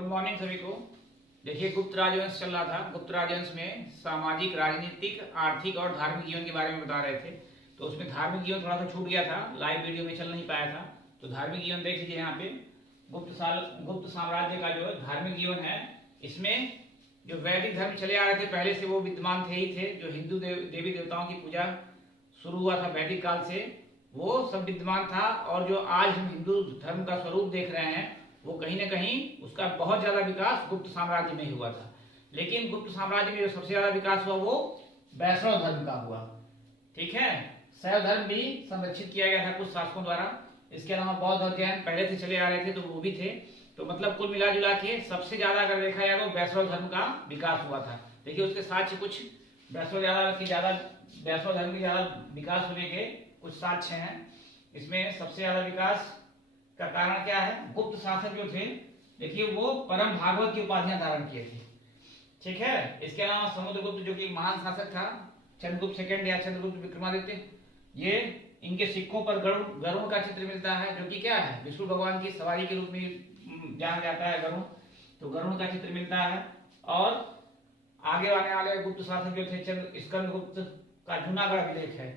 Good morning सभी को। देखिए, गुप्त राजवंश चल रहा था। गुप्त राजवंश में सामाजिक, राजनीतिक, आर्थिक और धार्मिक जीवन के बारे में बता रहे थे। तो उसमें धार्मिक जीवन थोड़ा सा छूट गया था, लाइव वीडियो में चल नहीं पाया था। तो धार्मिक जीवन देख लीजिए यहाँ पे। गुप्त साम्राज्य का जो धार्मिक जीवन है, इसमें जो वैदिक धर्म चले आ रहे थे पहले से वो विद्यमान थे ही थे। जो हिंदू देवी देवताओं की पूजा शुरू हुआ था वैदिक काल से, वो सब विद्यमान था। और जो आज हम हिंदू धर्म का स्वरूप देख रहे हैं, वो कहीं ना कहीं उसका बहुत ज्यादा विकास गुप्त साम्राज्य में ही हुआ था। लेकिन गुप्त साम्राज्य में जो सबसे ज्यादा विकास हुआ वो वैष्णव धर्म का हुआ। ठीक है, शैव धर्म भी संरक्षित किया गया था कुछ शासकों द्वारा। इसके अलावा बौद्ध और जैन पहले से चले आ रहे थे, तो वो भी थे। तो मतलब कुल मिला जुला के सबसे ज्यादा अगर देखा जाए तो वैष्णव धर्म का विकास हुआ था। देखिए, उसके साक्ष्य कुछ वैष्णव धर्म की ज्यादा विकास होने के कुछ साक्ष्य हैं। इसमें सबसे ज्यादा विकास का कारण क्या है? गुप्त शासक जो थे, देखिए वो परम भागवत की उपाधियां धारण किए थे। ठीक है, इसके अलावा समुद्रगुप्त जो कि महान शासक था, चंद्रगुप्त सेकंड या चंद्रगुप्त विक्रमादित्य, ये इनके सिक्कों पर गरुड़ का चित्र मिलता है, जो कि क्या है? विष्णु भगवान की सवारी के रूप में जाना जाता है गरुड़। तो गरुड़ का चित्र मिलता है। और आगे आने वाले गुप्त शासक जो थे, स्कंदगुप्त का जूनागढ़ अभिलेख है,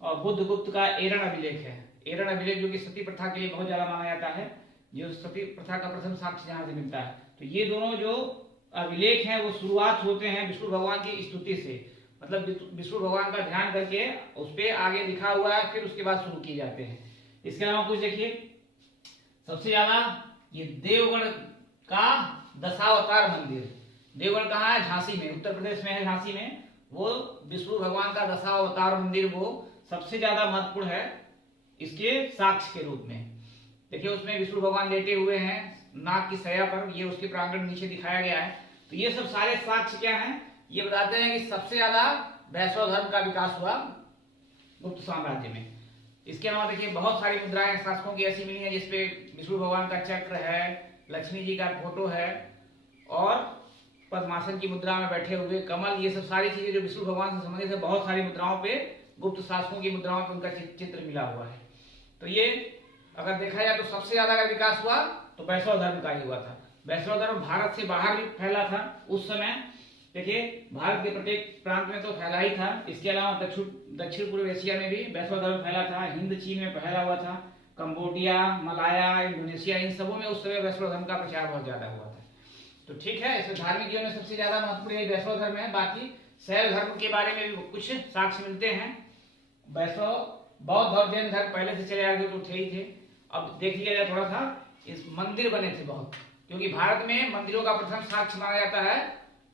और बुद्धगुप्त का एरण अभिलेख है। एरण अभिलेख जो कि सती प्रथा के लिए बहुत ज्यादा माना जाता है, जो सती प्रथा का प्रथम साक्ष्य यहाँ से मिलता है। तो ये दोनों जो अभिलेख हैं वो शुरुआत होते हैं विष्णु भगवान की स्तुति से। मतलब विष्णु भगवान का ध्यान करके उस पर आगे लिखा हुआ है, फिर उसके बाद शुरू किए जाते हैं। इसके अलावा कुछ देखिए, सबसे ज्यादा ये देवगढ़ का दशावतार मंदिर। देवगढ़ कहाँ है? झांसी में, उत्तर प्रदेश में है, झांसी में। वो विष्णु भगवान का दशावतार मंदिर वो सबसे ज्यादा महत्वपूर्ण है इसके साक्ष्य के रूप में। देखिए, उसमें विष्णु भगवान लेटे हुए हैं नाग की सया पर, ये उसके प्रांगण नीचे दिखाया गया है। तो ये सब सारे साक्ष्य क्या हैं? ये बताते हैं कि सबसे ज्यादा वैष्णव धर्म का विकास हुआ गुप्त साम्राज्य में। इसके अलावा देखिए, बहुत सारी मुद्राएं शासकों की ऐसी मिली है जिसपे विष्णु भगवान का चक्र है, लक्ष्मी जी का फोटो है, और पद्मासन की मुद्रा में बैठे हुए कमल, ये सब सारी चीजें जो विष्णु भगवान से संबंधित है, बहुत सारी मुद्राओं पे, गुप्त शासकों की मुद्राओं पे उनका चित्र मिला हुआ है। तो ये अगर देखा जाए तो सबसे ज्यादा अगर विकास हुआ तो वैष्णव धर्म का ही हुआ था। वैष्णव धर्म भारत से बाहर भी फैला था उस समय। देखिए, भारत के प्रत्येक प्रांत में तो फैला ही था। इसके अलावा दक्षिण पूर्व एशिया में भी वैष्णव धर्म फैला था। हिंद चीन में फैला हुआ था, कंबोडिया, मलाया, इंडोनेशिया, इन सबों में उस समय वैष्णव धर्म का प्रचार बहुत ज्यादा हुआ था। तो ठीक है, इसमें धार्मिक जीवन में सबसे ज्यादा महत्वपूर्ण वैष्णव धर्म है। बाकी शैव धर्म के बारे में भी कुछ साक्ष्य मिलते हैं। वैष्णव, बौद्ध और जैन धर्म पहले से चले आ रहे तो थे ही थे। अब देख लिया जाए थोड़ा सा, इस मंदिर बने थे बहुत, क्योंकि भारत में मंदिरों का प्रथम साक्ष्य माना जाता है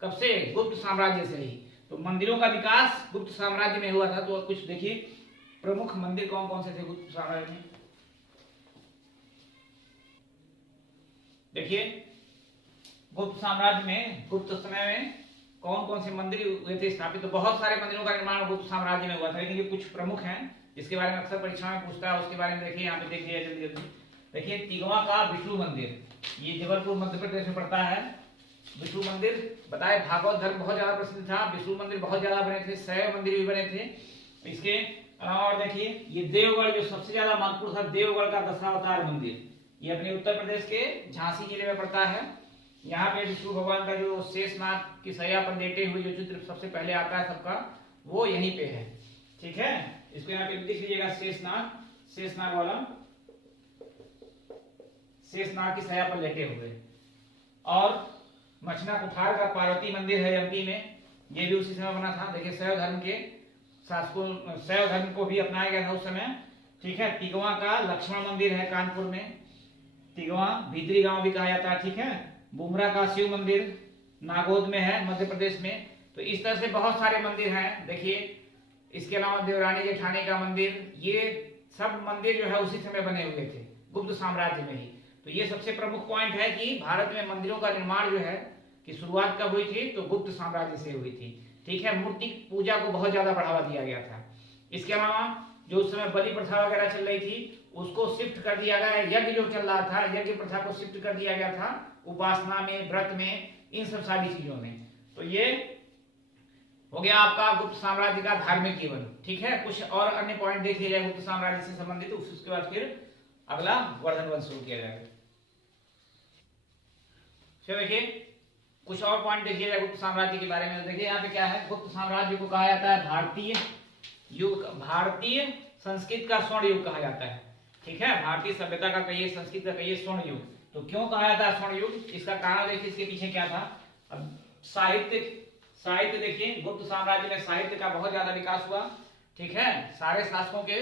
कब से? गुप्त साम्राज्य से ही। तो मंदिरों का विकास गुप्त साम्राज्य में हुआ था। तो कुछ देखिए, प्रमुख मंदिर कौन कौन से थे गुप्त साम्राज्य में। देखिए, गुप्त साम्राज्य में, गुप्त समय में कौन कौन से मंदिर हुए थे स्थापित? तो बहुत सारे मंदिरों का निर्माण गुप्त साम्राज्य में हुआ था, लेकिन ये कुछ प्रमुख हैं जिसके बारे में अक्सर परीक्षा में पूछता है, उसके बारे में देखिए, यहाँ पे देख लिया जल्दी जल्दी। देखिए, तिगवा का विष्णु मंदिर, ये जबलपुर मध्य प्रदेश में पड़ता है। विष्णु मंदिर बताए, भागवत धर्म बहुत ज्यादा प्रसिद्ध था, विष्णु मंदिर बहुत ज्यादा बने थे, शैव मंदिर भी बने थे। इसके अलावा और देखिए, ये देवगढ़ जो सबसे ज्यादा महत्वपूर्ण था, देवगढ़ का दशावतार मंदिर, ये अपने उत्तर प्रदेश के झांसी जिले में पड़ता है। यहाँ पे विष्णु भगवान का जो शेषनाग की सैया पर लेटे हुए जो चित्र सबसे पहले आता है सबका, वो यहीं पे है। ठीक है, इसको यहाँ पे लिख लीजिएगा, शेषनाग वाला, शेषनाग की सैया पर लेटे हुए। और मछना कुठार का पार्वती मंदिर है एमपी में, ये भी उसी समय बना था। देखिए, शैव धर्म के शासकों, शैव धर्म को भी अपनाया गया था उस समय। ठीक है, तिगवा का लक्ष्मण मंदिर है कानपुर में, तिगवा भीतरी गांव भी कहा जाता है। ठीक है, बुमरा का शिव मंदिर नागौद में है, मध्य प्रदेश में। तो इस तरह से बहुत सारे मंदिर हैं। देखिए, इसके अलावा देवरानी जेठानी का मंदिर, ये सब मंदिर जो है उसी समय बने हुए थे गुप्त साम्राज्य में ही। तो ये सबसे प्रमुख पॉइंट है कि भारत में मंदिरों का निर्माण जो है कि शुरुआत कब हुई थी? तो गुप्त साम्राज्य से हुई थी। ठीक है, मूर्ति पूजा को बहुत ज्यादा बढ़ावा दिया गया था। इसके अलावा जो उस समय बलि प्रथा वगैरह चल रही थी, उसको शिफ्ट कर दिया गया। यज्ञ जो चल रहा था, यज्ञ प्रथा को शिफ्ट कर दिया गया था उपासना में, व्रत में, इन सब सारी चीजों में। तो ये हो गया आपका गुप्त साम्राज्य का धार्मिक जीवन। ठीक है, कुछ और अन्य पॉइंट देख लिया जाए गुप्त साम्राज्य से संबंधित, उसके बाद फिर अगला वर्धन वंश शुरू किया जाएगा। चलो देखिए कुछ और पॉइंट देखिए गुप्त साम्राज्य के बारे में। देखिए यहाँ पे क्या है, गुप्त साम्राज्य को कहा जाता है भारतीय युग, भारतीय संस्कृत का स्वर्ण युग कहा जाता है। ठीक है, भारतीय सभ्यता का कहिए, संस्कृत का कहिए, स्वर्ण युग। तो क्यों कहा जाता है स्वर्ण युग, इसका कारण देखिए इसके पीछे क्या था। अब साहित्य देखिए, गुप्त साम्राज्य में साहित्य का बहुत ज्यादा विकास हुआ। ठीक है, सारे शासकों के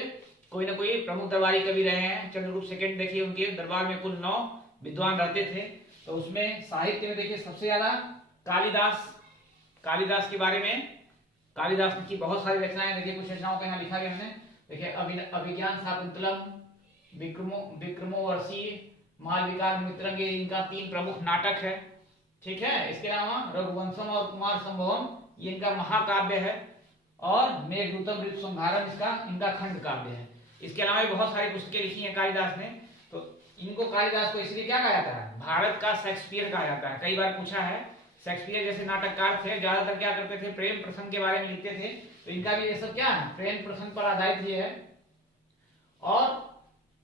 कोई ना कोई प्रमुख दरबारी कवि रहे हैं। चंद्रगुप्त सेकंड देखिए उनके दरबार में कुल 9 विद्वान रहते थे। तो उसमें साहित्य में देखिए सबसे ज्यादा कालिदास के बारे में, कालिदास की बहुत सारी रचनाएं, देखिए कुछ रचनाओं का यहाँ लिखा गया हमने। देखिए अभिज्ञान शाकुंतलम, विक्रमोर्वशीय, मालविका मित्रंग, इनका 3 प्रमुख नाटक है। ठीक है, इसके अलावा रघुवंशम और कुमार संभवम ये इनका महाकाव्य है, और मेघदूतम ऋतुसंहारम इनका खंड काव्य है। इसके अलावा बहुत सारी पुस्तकें लिखी हैं कालिदास ने। तो इनको कालिदास को इसलिए क्या कहा जाता है, भारत का शेक्सपियर कहा जाता है। कई बार पूछा है, शेक्सपियर जैसे नाटककार थे, ज्यादातर क्या करते थे, प्रेम प्रसंग के बारे में लिखते थे। तो इनका भी ये सब क्या है, प्रेम प्रसंग पर आधारित ये है। और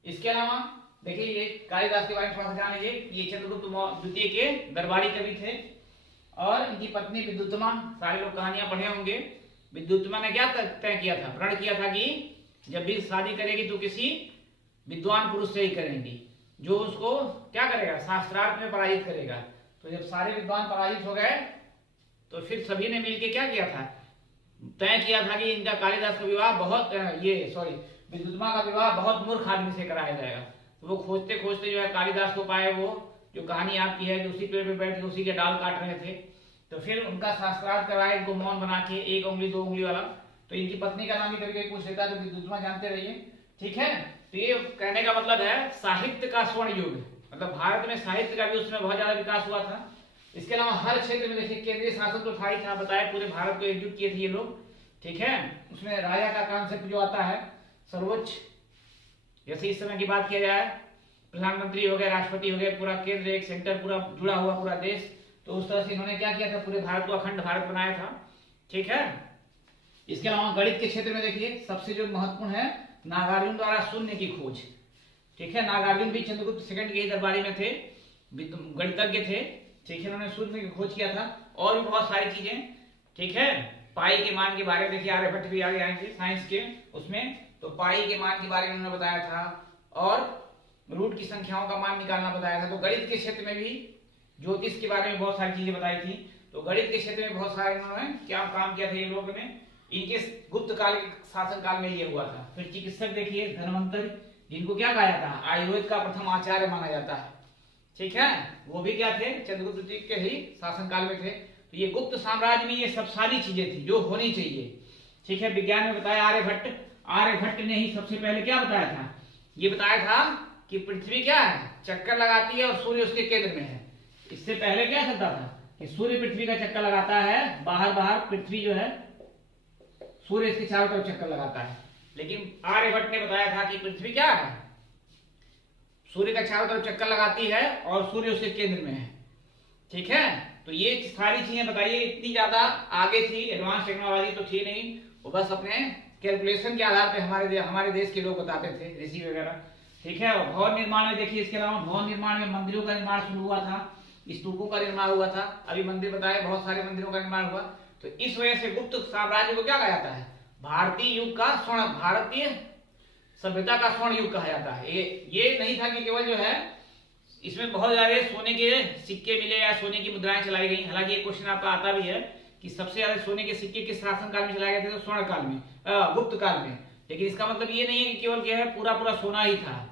इसके अलावा देखिए ये कालिदास के बारे में थोड़ा सा जान लीजिए। ये चंद्रगुप्त द्वितीय के दरबारी कवि थे, और इनकी पत्नी विद्युत्मा, सारे लोग कहानियां पढ़े होंगे। विद्युत्मा ने क्या तय किया था, प्रण किया था कि जब भी शादी करेगी तो किसी विद्वान पुरुष से ही करेंगी, जो उसको क्या करेगा, शास्त्रार्थ में पराजित करेगा। तो जब सारे विद्वान पराजित हो गए तो फिर सभी ने मिलकर क्या किया था, तय किया था कि इनका कालिदास का विवाह विद्युत्मा का विवाह बहुत मूर्ख आदमी से कराया जाएगा। तो वो खोजते खोजते जो है कालिदास को पाए, वो जो कहानी आपकी है कि उसी पेड़ पे बैठ के उसी के डाल काट रहे थे। तो फिर उनका शास्त्रार्थ कराया, इनको मौन बना के 1 उंगली 2 उंगली वाला। तो इनकी पत्नी का नाम भी कभी पूछ लेता है, तो विद्युत्मा जानते रहिए। ठीक है, तो ये कहने का मतलब है साहित्य का स्वर्ण युग, मतलब भारत में साहित्य का भी उसमें बहुत ज्यादा विकास हुआ था। इसके अलावा हर क्षेत्र में देखिए केंद्रीय शासन तो था ही था, बताया पूरे भारत को एकजुट किए थे ये लोग। ठीक है, उसमें राजा का कॉन्सेप्ट जो आता है सर्वोच्च, जैसे इस समय की बात किया जाए प्रधानमंत्री हो गए, राष्ट्रपति हो गए, पूरा केंद्र एक सेंटर पूरा जुड़ा हुआ पूरा देश। तो उस तरह से इन्होंने क्या किया था, पूरे भारत को अखंड भारत बनाया था। ठीक है, इसके अलावा गणित के क्षेत्र में देखिए सबसे जो महत्वपूर्ण है, नागार्जुन द्वारा शून्य की खोज। ठीक है, नागार्जुन भी चंद्रगुप्त सेकंड के दरबारी में थे, गणितज्ञ थे। ठीक है, उन्होंने शून्य की खोज किया था, और भी बहुत सारी चीजें। ठीक है, पाई के मान के बारे में देखिए आर्यभट्ट भी आगे आएंगे साइंस के उसमें। तो पाई के मान के बारे में उन्होंने बताया था, और रूट की संख्याओं का मान निकालना बताया था। तो गणित के क्षेत्र में भी, ज्योतिष के बारे में बहुत सारी चीजें बताई थी। तो गणित के क्षेत्र में बहुत सारे इन्होंने क्या काम किया था ये लोगों ने, इनके गुप्त काल शासन काल में ये हुआ था। फिर चिकित्सक देखिए धनवंतरि, जिनको क्या कहा जाता है, आयुर्वेद का प्रथम आचार्य माना जाता है। ठीक है, वो भी क्या थे, चंद्रगुप्त द्वितीय के ही शासन काल में थे। तो ये गुप्त साम्राज्य में ये सब सारी चीजें थी जो होनी चाहिए। ठीक है, विज्ञान में बताया आर्यभट्ट ने ही सबसे पहले क्या बताया था, ये बताया था कि पृथ्वी क्या है, चक्कर लगाती है और सूर्य उसके केंद्र में है। इससे पहले क्या चलता था कि सूर्य पृथ्वी का चक्कर लगाता है, बाहर पृथ्वी जो है सूर्य इसके चारों तरफ चक्कर लगाता है। लेकिन आर्यभट्ट ने बताया था कि पृथ्वी क्या है, सूर्य का चारों तरफ चक्कर लगाती है और सूर्य उसके केंद्र में है। ठीक है, तो ये सारी चीजें बताइए, इतनी ज्यादा आगे थी, एडवांस टेक्नोलॉजी तो थी नहीं, वो बस अपने कैलकुलेशन के आधार पे हमारे देश के लोग बताते थे, ऋषि वगैरह। ठीक है, और भवन निर्माण में देखिए, इसके अलावा भवन निर्माण में मंदिरों का निर्माण शुरू हुआ था, स्तूपों का निर्माण हुआ था। अभी मंदिर बताए, बहुत सारे मंदिरों का निर्माण हुआ। तो इस वजह से गुप्त साम्राज्य को क्या कहा जाता है, भारतीय युग का स्वर्ण, भारतीय सभ्यता का स्वर्ण युग कहा जाता है। ये नहीं था कि केवल जो है इसमें बहुत सारे सोने के सिक्के मिले या सोने की मुद्राएं चलाई गई। हालांकि ये क्वेश्चन आपका आता भी है कि सबसे ज्यादा सोने के सिक्के किस शासन काल में चलाए गए थे, तो स्वर्ण काल में, गुप्त काल में। लेकिन इसका मतलब ये नहीं है कि केवल क्या है पूरा सोना ही था।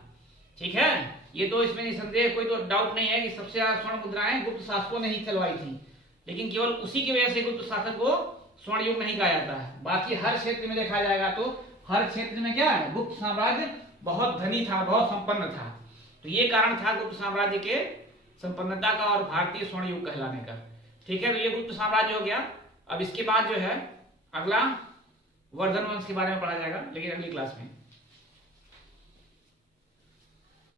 ठीक है, ये तो इसमें निसंदेह कोई तो डाउट नहीं है कि सबसे ज्यादा स्वर्ण मुद्राएं गुप्त शासकों ने ही चलवाई थी। लेकिन केवल उसी की वजह से गुप्त शासन को स्वर्ण युग नहीं कहा जाता है। बाकी हर क्षेत्र में देखा जाएगा तो हर क्षेत्र में क्या है, गुप्त साम्राज्य बहुत धनी था, बहुत संपन्न था। तो ये कारण था गुप्त साम्राज्य के संपन्नता का और भारतीय स्वर्ण युग कहलाने का। ठीक है, तो ये गुप्त साम्राज्य हो गया। अब इसके बाद जो है अगला वर्धन वंश के बारे में पढ़ा जाएगा, लेकिन अगली क्लास में।